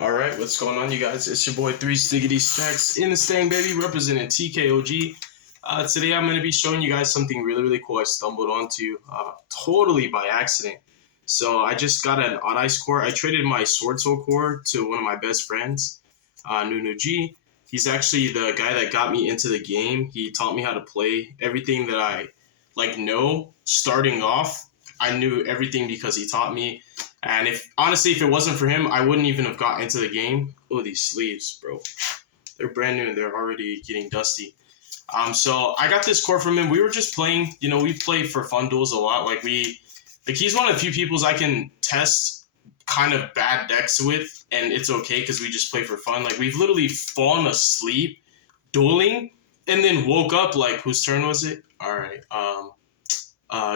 Alright, what's going on, you guys? It's your boy 3 Stiggity Stacks in the Stang, baby, representing TKOG. Today I'm going to be showing you guys something really cool I stumbled onto totally by accident. So I just got an Odd Ice core. I traded my Sword Soul core to one of my best friends, Nunu G. He's actually the guy that got me into the game. He taught me how to play everything that I know starting off. I knew everything because he taught me. And if it wasn't for him, I wouldn't even have got into the game. Oh, these sleeves, bro. They're brand new and they're already getting dusty. So I got this core from him. We were just playing, we play for fun duels a lot. He's one of the few peoples I can test kind of bad decks with, and it's okay because we just play for fun. We've literally fallen asleep dueling and then woke up whose turn was it? All right.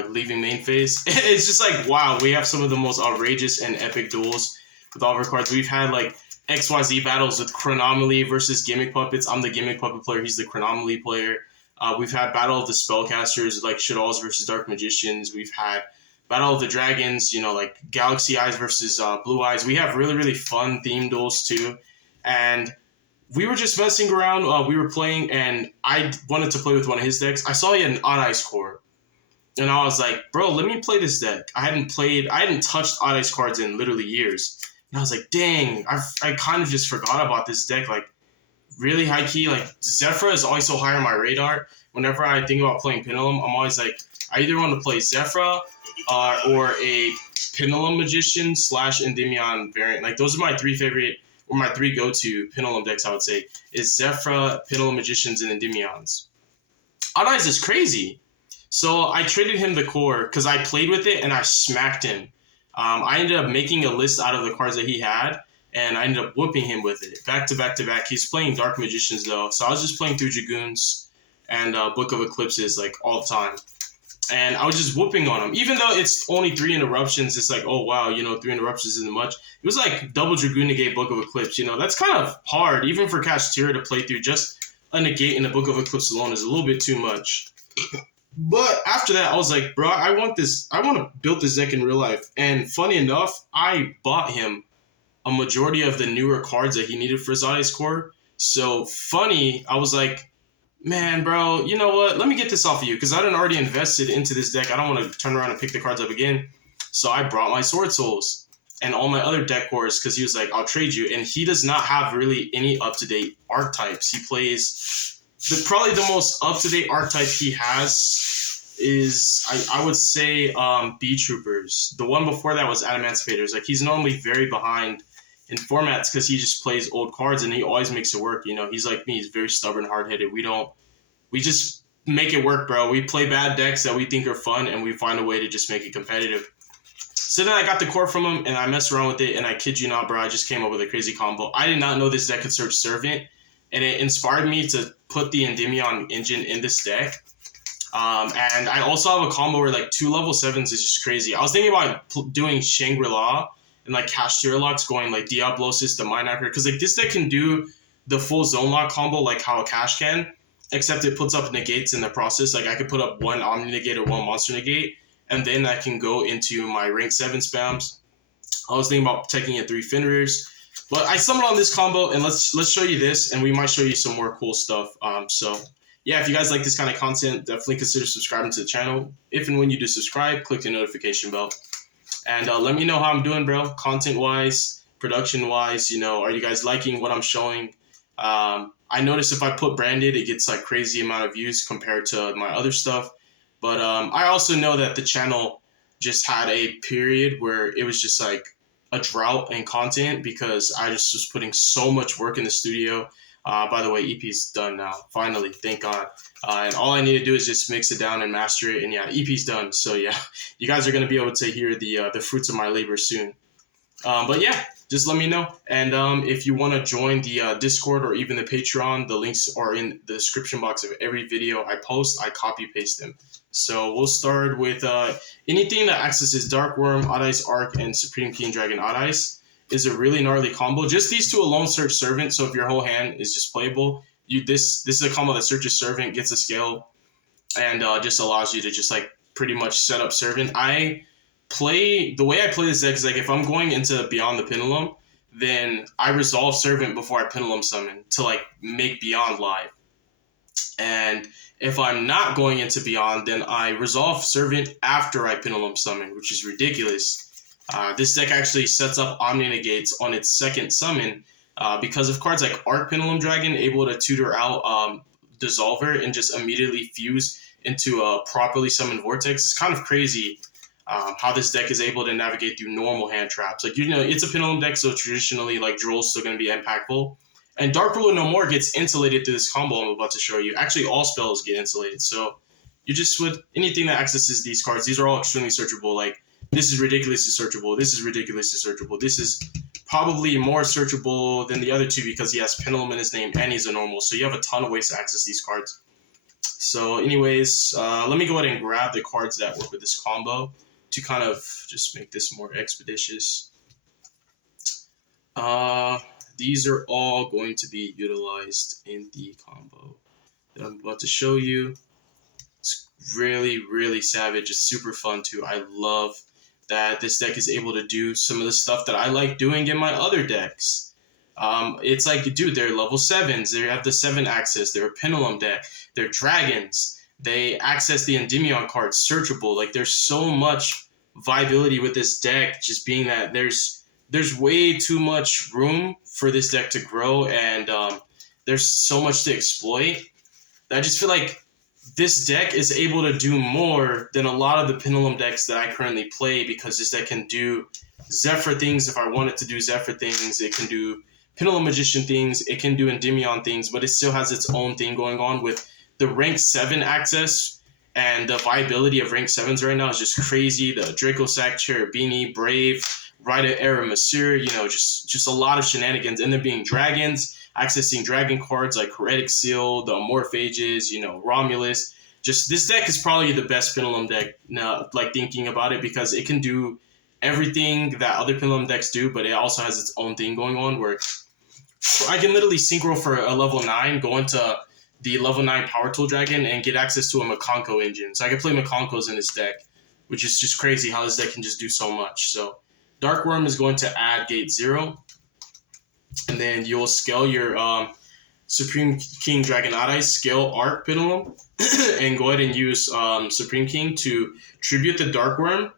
Leaving main phase. It's just wow, we have some of the most outrageous and epic duels with all of our cards. We've had XYZ battles with Chronomaly versus Gimmick Puppets. I'm the Gimmick Puppet player, he's the Chronomaly player. We've had Battle of the Spellcasters, Shaddolls versus Dark Magicians. We've had Battle of the Dragons, Galaxy Eyes versus Blue Eyes. We have really fun theme duels too. And we were just messing around. We were playing, and I wanted to play with one of his decks. I saw he had an Odd Ice core. And I was like, bro, let me play this deck. I hadn't touched Odd Ice cards in literally years. And I was like, dang, I kind of just forgot about this deck. Really high key. Zephyr is always so high on my radar. Whenever I think about playing Pendulum, I'm always like, I either want to play Zephyr or a Pendulum Magician / Endymion variant. Those are my three favorite, or my three go-to Pendulum decks, I would say, is Zephyr, Pendulum Magicians, and Endymions. Odd Ice is crazy. So I traded him the core because I played with it and I smacked him. I ended up making a list out of the cards that he had, and I ended up whooping him with it. Back to back. He's playing Dark Magicians though, so I was just playing through Dragoons and Book of Eclipses all the time. And I was just whooping on him. Even though it's only 3 interruptions, it's oh wow, 3 interruptions isn't much. It was double Dragoon negate Book of Eclipse. That's kind of hard, even for Kashtira to play through. Just a negate in the Book of Eclipse alone is a little bit too much. But after that, I was like, bro, I want to build this deck in real life. And funny enough, I bought him a majority of the newer cards that he needed for his Odd Ice core. So funny, I was like, man, bro, you know what? Let me get this off of you because I done already invested into this deck. I don't want to turn around and pick the cards up again. So I brought my Sword Souls and all my other deck cores because he was like, I'll trade you. And he does not have really any up-to-date archetypes. He plays... probably the most up-to-date archetype he has is, I would say, B Troopers. The one before that was Adamantivators. He's normally very behind in formats because he just plays old cards and he always makes it work. He's like me. He's very stubborn, hard-headed. We just make it work, bro. We play bad decks that we think are fun and we find a way to just make it competitive. So then I got the core from him and I messed around with it, and I kid you not, bro, I just came up with a crazy combo. I did not know this deck could search Servant, and it inspired me to put the Endymion engine in this deck. And I also have a combo where 2 level 7s is just crazy. I was thinking about doing Shangri-La and Kashtira locks, going Diablosis to Mindhacker, because this deck can do the full zone lock combo like how a Cash can, except it puts up negates in the process. I could put up 1 Omni negate or 1 Monster negate, and then I can go into my rank 7 spams. I was thinking about protecting at 3 Fenrir's. But I stumbled on this combo, and let's show you this, and we might show you some more cool stuff. So yeah, if you guys like this kind of content, definitely consider subscribing to the channel. If and when you do subscribe, click the notification bell. And let me know how I'm doing, bro. Content-wise, production-wise, are you guys liking what I'm showing? I notice if I put branded, it gets crazy amount of views compared to my other stuff. But I also know that the channel just had a period where it was just a drought in content because I just was putting so much work in the studio. By the way, EP's done now. Finally, thank God. And all I need to do is just mix it down and master it. And yeah, EP's done. So yeah, you guys are going to be able to hear the fruits of my labor soon. But yeah, just let me know. And if you want to join the Discord or even the Patreon, the links are in the description box of every video I post. I copy paste them. So we'll start with anything that accesses Dark Worm, Odd Ice Arc, and Supreme King Dragon Odd Ice is a really gnarly combo. Just these two alone search Servant. So if your whole hand is just playable, this is a combo that searches Servant, gets a scale, and just allows you to just pretty much set up Servant. The way I play this deck is if I'm going into Beyond the Pendulum, then I resolve Servant before I Pendulum Summon to like make Beyond live. And if I'm not going into Beyond, then I resolve Servant after I Pendulum Summon, which is ridiculous. This deck actually sets up Omni Negates on its second summon because of cards like Arc Pendulum Dragon, able to tutor out Dissolver and just immediately fuse into a properly summoned Vortex. It's kind of crazy how this deck is able to navigate through normal hand traps. Like, you know, it's a Pendulum deck, so traditionally, like, Droll's still going to be impactful. And Dark Ruler No More gets insulated through this combo I'm about to show you. Actually, all spells get insulated. So you just, with anything that accesses these cards, these are all extremely searchable. Like, this is ridiculously searchable. This is ridiculously searchable. This is probably more searchable than the other two because he has Pendulum in his name and he's a normal. So you have a ton of ways to access these cards. So anyways, let me go ahead and grab the cards that work with this combo to kind of just make this more expeditious. These are all going to be utilized in the combo that I'm about to show you. It's really, really savage. It's super fun too. I love that this deck is able to do some of the stuff that I like doing in my other decks. It's like, dude, they're level 7s. They have the 7 access. They're a Pendulum deck. They're dragons. They access the Endymion cards, searchable. Like, there's so much viability with this deck, just being that there's way too much room for this deck to grow, and there's so much to exploit. I just feel like this deck is able to do more than a lot of the Pendulum decks that I currently play, because this deck can do Zephyr things if I want it to do Zephyr things. It can do Pendulum Magician things. It can do Endymion things, but it still has its own thing going on with the rank 7 access, and the viability of rank 7s right now is just crazy. The Draco Sack, Cherubini, Brave, Rite of Era, Masseur, you know, just a lot of shenanigans. And then being dragons, accessing dragon cards like Heretic Seal, the Morphages, you know, Romulus. Just this deck is probably the best Pendulum deck now, like thinking about it, because it can do everything that other Pendulum decks do, but it also has its own thing going on where I can literally synchro for a level 9, go into the level 9 Power Tool Dragon and get access to a Makonko engine. So I can play Makonkos in this deck, which is just crazy how this deck can just do so much. So Dark Worm is going to add gate 0, and then you'll scale your Supreme King Dragonati, scale Arc Pendulum, and go ahead and use Supreme King to tribute the Dark Worm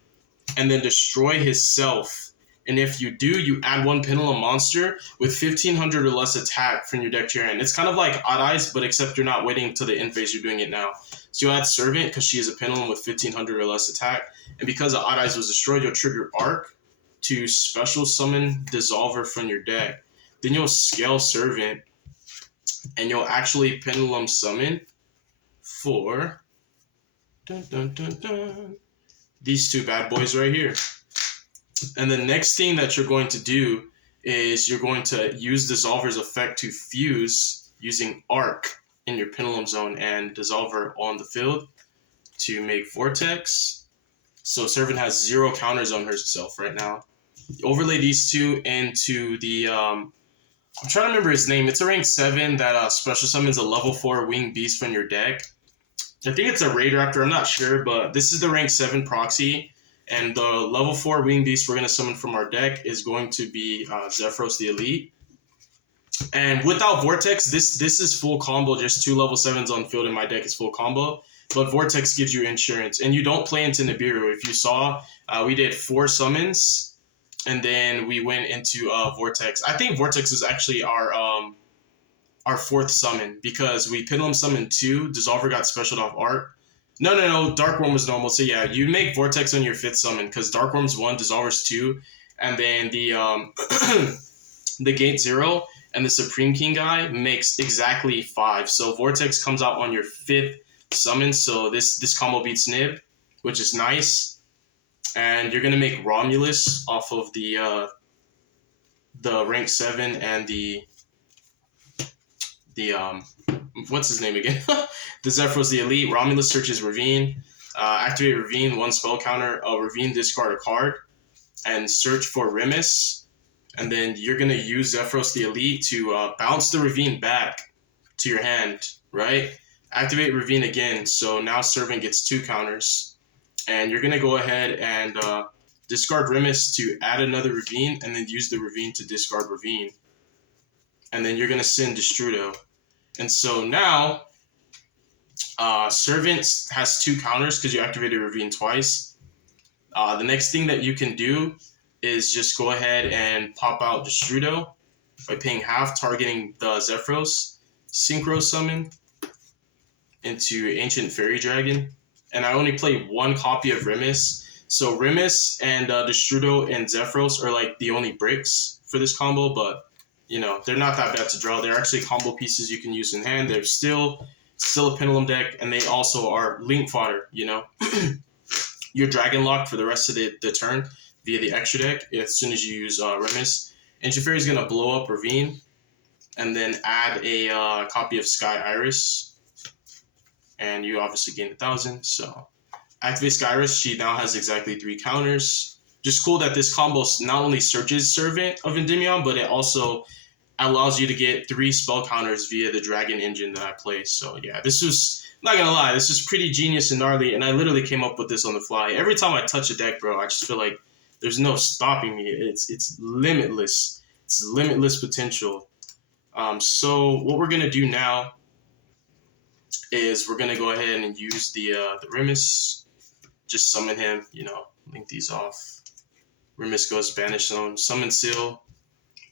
and then destroy his self. And if you do, you add 1 Pendulum monster with 1500 or less attack from your deck to your hand. It's kind of like Odd Eyes, but except you're not waiting till the end phase, you're doing it now. So you'll add Servant because she is a Pendulum with 1500 or less attack. And because the Odd Eyes was destroyed, you'll trigger Arc to special summon Dissolver from your deck. Then you'll scale Servant, and you'll actually Pendulum summon for these 2 bad boys right here. And the next thing that you're going to do is you're going to use Dissolver's effect to fuse using Arc in your Pendulum zone and Dissolver on the field to make Vortex. So Servant has 0 counters on herself right now. Overlay these 2 into the I'm trying to remember his name. It's a rank 7 that special summons a level 4 winged beast from your deck. I think it's a Raid Raptor, I'm not sure, but this is the rank 7 proxy. And the level 4 winged beast we're going to summon from our deck is going to be Zephyros the Elite. And without Vortex, this is full combo. Just 2 level 7s on field in my deck is full combo. But Vortex gives you insurance. And you don't play into Nibiru. If you saw, we did 4 summons, and then we went into Vortex. I think Vortex is actually our 4th summon, because we Pendulum summoned 2. Dissolver got specialed off Art. No. Dark Worm was normal. So yeah, you make Vortex on your 5th summon, because Dark Worm's 1, Dissolver's 2, and then the the gate 0 and the Supreme King guy makes exactly 5. So Vortex comes out on your 5th summon. So this combo beats Nib, which is nice. And you're gonna make Romulus off of the rank 7 and the what's his name again? The Zephyros the Elite. Romulus searches Ravine. Activate Ravine, 1 spell counter. Ravine, discard a card. And search for Remus. And then you're going to use Zephyros the Elite to bounce the Ravine back to your hand, right? Activate Ravine again. So now Servant gets 2 counters. And you're going to go ahead and discard Remus to add another Ravine, and then use the Ravine to discard Ravine. And then you're going to send Destrudo. And so now, Servant has 2 counters because you activated Ravine twice. The next thing that you can do is just go ahead and pop out Destrudo by paying half, targeting the Zephyros, Synchro Summon into Ancient Fairy Dragon. And I only play 1 copy of Remus. So Remus and Destrudo and Zephyros are like the only bricks for this combo, but you know, they're not that bad to draw. They're actually combo pieces you can use in hand. They're still a Pendulum deck, and they also are link fodder, you know. You're dragon locked for the rest of the turn via the extra deck as soon as you use Remus. Ancient Fairy is going to blow up Ravine and then add a copy of Sky Iris. And you obviously gain 1,000. So activate Sky Iris. She now has exactly 3 counters. Just cool that this combo not only searches Servant of Endymion, but it also allows you to get 3 spell counters via the Dragon engine that I play. So yeah, this was, I'm not gonna lie, this is pretty genius and gnarly, and I literally came up with this on the fly. Every time I touch a deck, bro, I just feel like there's no stopping me. It's limitless. It's limitless potential. So what we're gonna do now is we're gonna go ahead and use the Remus. Just summon him, you know, link these off. Remus goes Banish Zone, Summon Seal.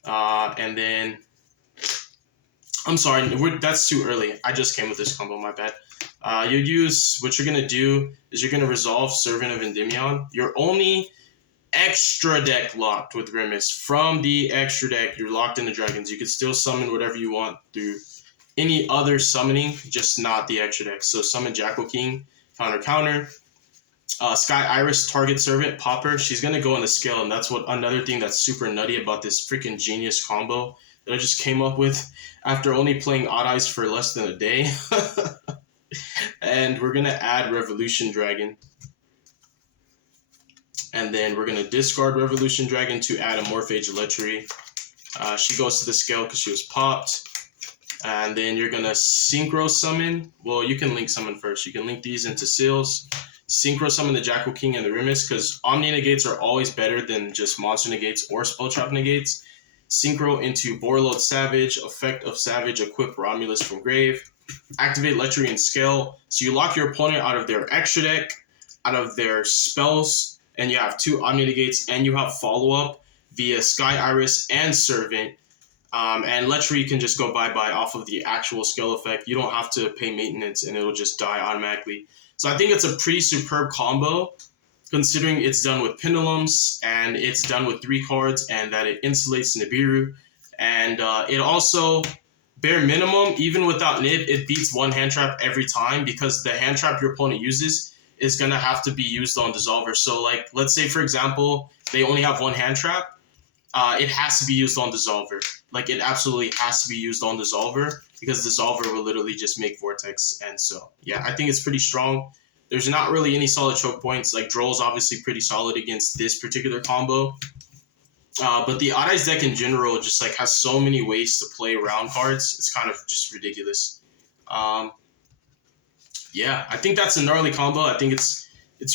And then, I'm sorry, that's too early. I just came with this combo, my bad. You use, what you're going to do is you're going to resolve Servant of Endymion. You're only extra deck locked with Remus. From the extra deck, you're locked into dragons. You can still summon whatever you want through any other summoning, just not the extra deck. So summon Jackal King, counter. Sky Iris, target Servant, Popper. She's going to go on the scale, and that's what another thing that's super nutty about this freaking genius combo that I just came up with after only playing Odd Eyes for less than a day. And we're going to add Revolution Dragon. And then we're going to discard Revolution Dragon to add a Morphage Lechery. She goes to the scale because she was popped. And then you're going to Synchro Summon. Well, you can link summon first. You can link these into seals. Synchro Summon the Jackal King and the Remus, because Omni Negates are always better than just Monster Negates or Spell Trap Negates. Synchro into Borreload Savage, Effect of Savage, equip Romulus from Grave. Activate Lechery and Scale. So you lock your opponent out of their extra deck, out of their spells, and you have 2 Omni Negates, and you have follow-up via Sky Iris and Servant. And Lechery can just go bye-bye off of the actual scale effect. You don't have to pay maintenance, and it'll just die automatically. So I think it's a pretty superb combo, considering it's done with Pendulums, and it's done with 3 cards, and that it insulates Nibiru. And it also, bare minimum, even without Nib, it beats 1 hand trap every time, because the hand trap your opponent uses is going to have to be used on Dissolver. So, like, let's say, for example, they only have 1 hand trap. It has to be used on Dissolver. Like, it absolutely has to be used on Dissolver, because Dissolver will literally just make Vortex. And so, yeah, I think it's pretty strong. There's not really any solid choke points. Like, Droll's obviously pretty solid against this particular combo. But the Odd Eyes deck in general just, like, has so many ways to play around cards. It's kind of just ridiculous. Yeah, I think that's a gnarly combo. I think it's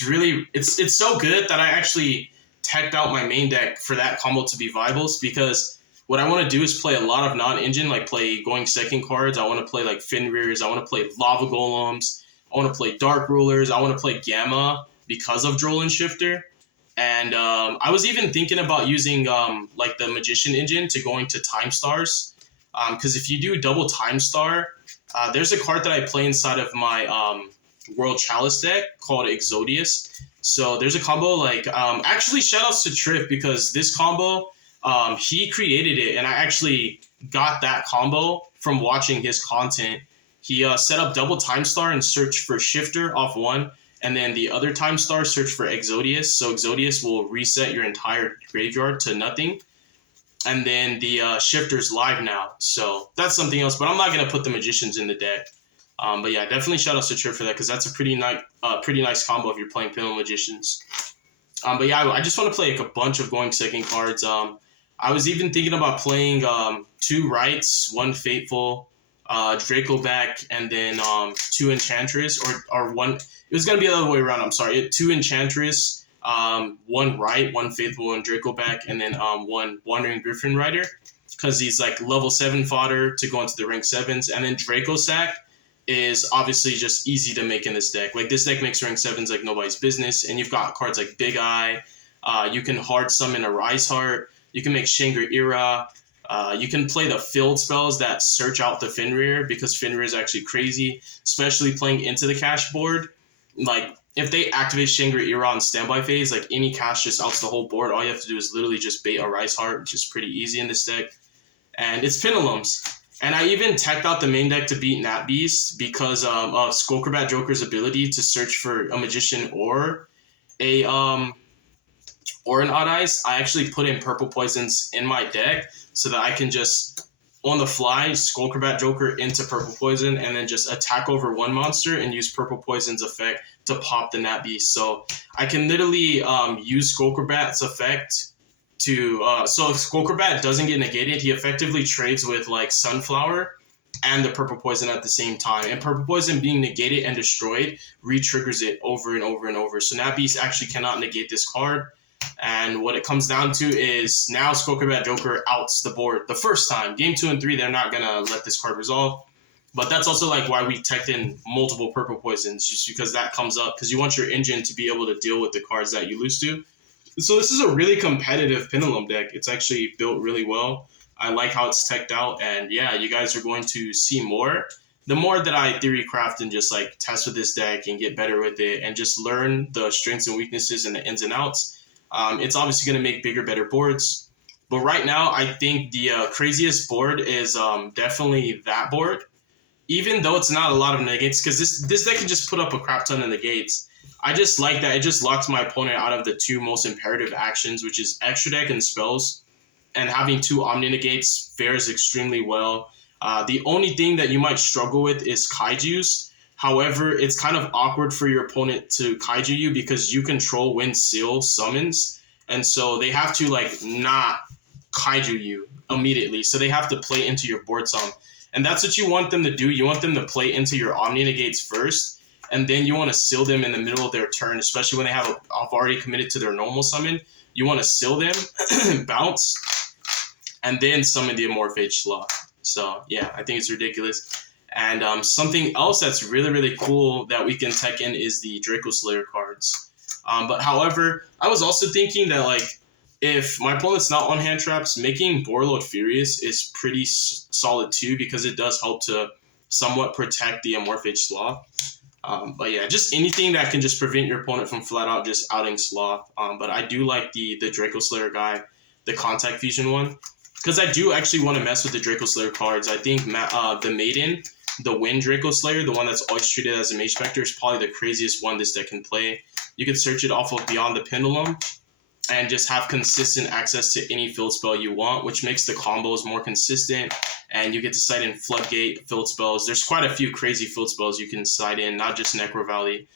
really, it's so good that I actually teched out my main deck for that combo to be viable, because what I want to do is play a lot of non-engine, like play going second cards. I want to play like Fenrir's. I want to play Lava Golems. I want to play Dark Rulers. I want to play Gamma because of Droll and Shifter. And I was even thinking about using like the Magician engine to going to Time Stars. Because if you do double Time Star, there's a card that I play inside of my World Chalice deck called Exodius. So there's a combo like, actually shout outs to Triff, because this combo, he created it, and I actually got that combo from watching his content. He set up double Time Star and search for Shifter off 1, and then the other Time Star search for Exodius. So Exodius will reset your entire graveyard to nothing. And then the Shifter's live now. So that's something else, but I'm not going to put the Magicians in the deck. But yeah, definitely shout out to Triff for that, because that's a pretty nice combo if you're playing Pendulum Magicians. But yeah, I just want to play like a bunch of going second cards. I was even thinking about playing 2 Rights, 1 Fateful, Draco back, and then 2 Enchantress, or 1. It was going to be the other way around, I'm sorry. 2 Enchantress, one Right, one Faithful and Dracoback, and then one Wandering Griffin Rider, because he's like level 7 fodder to go into the rank 7s. And then Draco Sack is obviously just easy to make in this deck. Like, this deck makes rank 7s like nobody's business, and you've got cards like Big Eye. You can hard summon a Rise Heart. You can make Shangri-Ira. You can play the field spells that search out the Fenrir, because Fenrir is actually crazy, especially playing into the cash board. Like, if they activate Shangri-Ira on standby phase, like any cash just outs the whole board. All you have to do is literally just bait a Rise Heart, which is pretty easy in this deck. And it's Pendulums. And I even teched out the main deck to beat Nat Beast because of Skullcrobat Joker's ability to search for a Magician or a or an Odd Eyes. I actually put in Purple Poisons in my deck so that I can just, on the fly, Skullcrobat Joker into Purple Poison and then just attack over one monster and use Purple Poison's effect to pop the Nat Beast. So I can literally use Skullcrobat's effect to so if Skullcrobat doesn't get negated, he effectively trades with like Sunflower and the Purple Poison at the same time. And Purple Poison being negated and destroyed re-triggers it over and over and over. So Nat Beast actually cannot negate this card. And what it comes down to is now Skullcrobat Joker outs the board the first time. Game 2 and 3, they're not going to let this card resolve. But that's also like why we teched in multiple Purple Poisons, just because that comes up, because you want your engine to be able to deal with the cards that you lose to. So this is a really competitive Pendulum deck. It's actually built really well. I like how it's teched out, and yeah, you guys are going to see more. The more that I theory craft and just like test with this deck and get better with it and just learn the strengths and weaknesses and the ins and outs, it's obviously going to make bigger, better boards. But right now, I think the craziest board is definitely that board. Even though it's not a lot of negates, because this deck can just put up a crap ton of negates. I just like that it just locks my opponent out of the two most imperative actions, which is extra deck and spells. And having two Omni negates fares extremely well. The only thing that you might struggle with is Kaijus. However, it's kind of awkward for your opponent to Kaiju you because you control when Seal summons. And so they have to like not Kaiju you immediately. So they have to play into your board sum. And that's what you want them to do. You want them to play into your Omni negates first. And then you want to seal them in the middle of their turn, especially when they have already committed to their normal summon. You want to seal them, bounce, and then summon the Amorphage Sloth. So, yeah, I think it's ridiculous. And something else that's really, really cool that we can tech in is the Draco Slayer cards. But however, I was also thinking that, like, if my opponent's not on hand traps, making Borreload Furious is pretty solid too, because it does help to somewhat protect the Amorphage Sloth. But yeah, just anything that can just prevent your opponent from flat out just outing Sloth. But I do like the Draco Slayer guy, the Contact Fusion one, because I do actually want to mess with the Draco Slayer cards. I think the Maiden, the Wind Draco Slayer, the one that's always treated as a Mage Spectre, is probably the craziest one this deck can play. You can search it off of Beyond the Pendulum and just have consistent access to any field spell you want, which makes the combos more consistent, and you get to sight in Floodgate field spells. There's quite a few crazy field spells you can sight in, not just Necro Valley.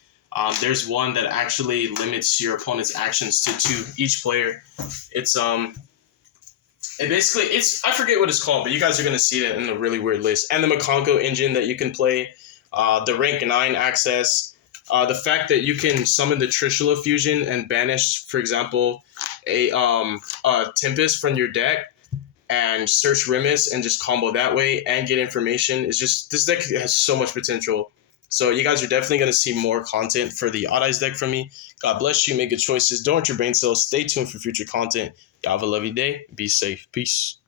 There's one that actually limits your opponent's actions to 2 each player. It's I forget what it's called, but you guys are going to see it in a really weird list. And the Makonko engine that you can play, the rank 9 access, the fact that you can summon the Trishula Fusion and banish, for example, a Tempest from your deck and search Rimus and just combo that way and get information is just, this deck has so much potential. So you guys are definitely going to see more content for the Odd Eyes deck from me. God bless you. Make good choices. Don't hurt your brain cells. Stay tuned for future content. Y'all have a lovely day. Be safe. Peace.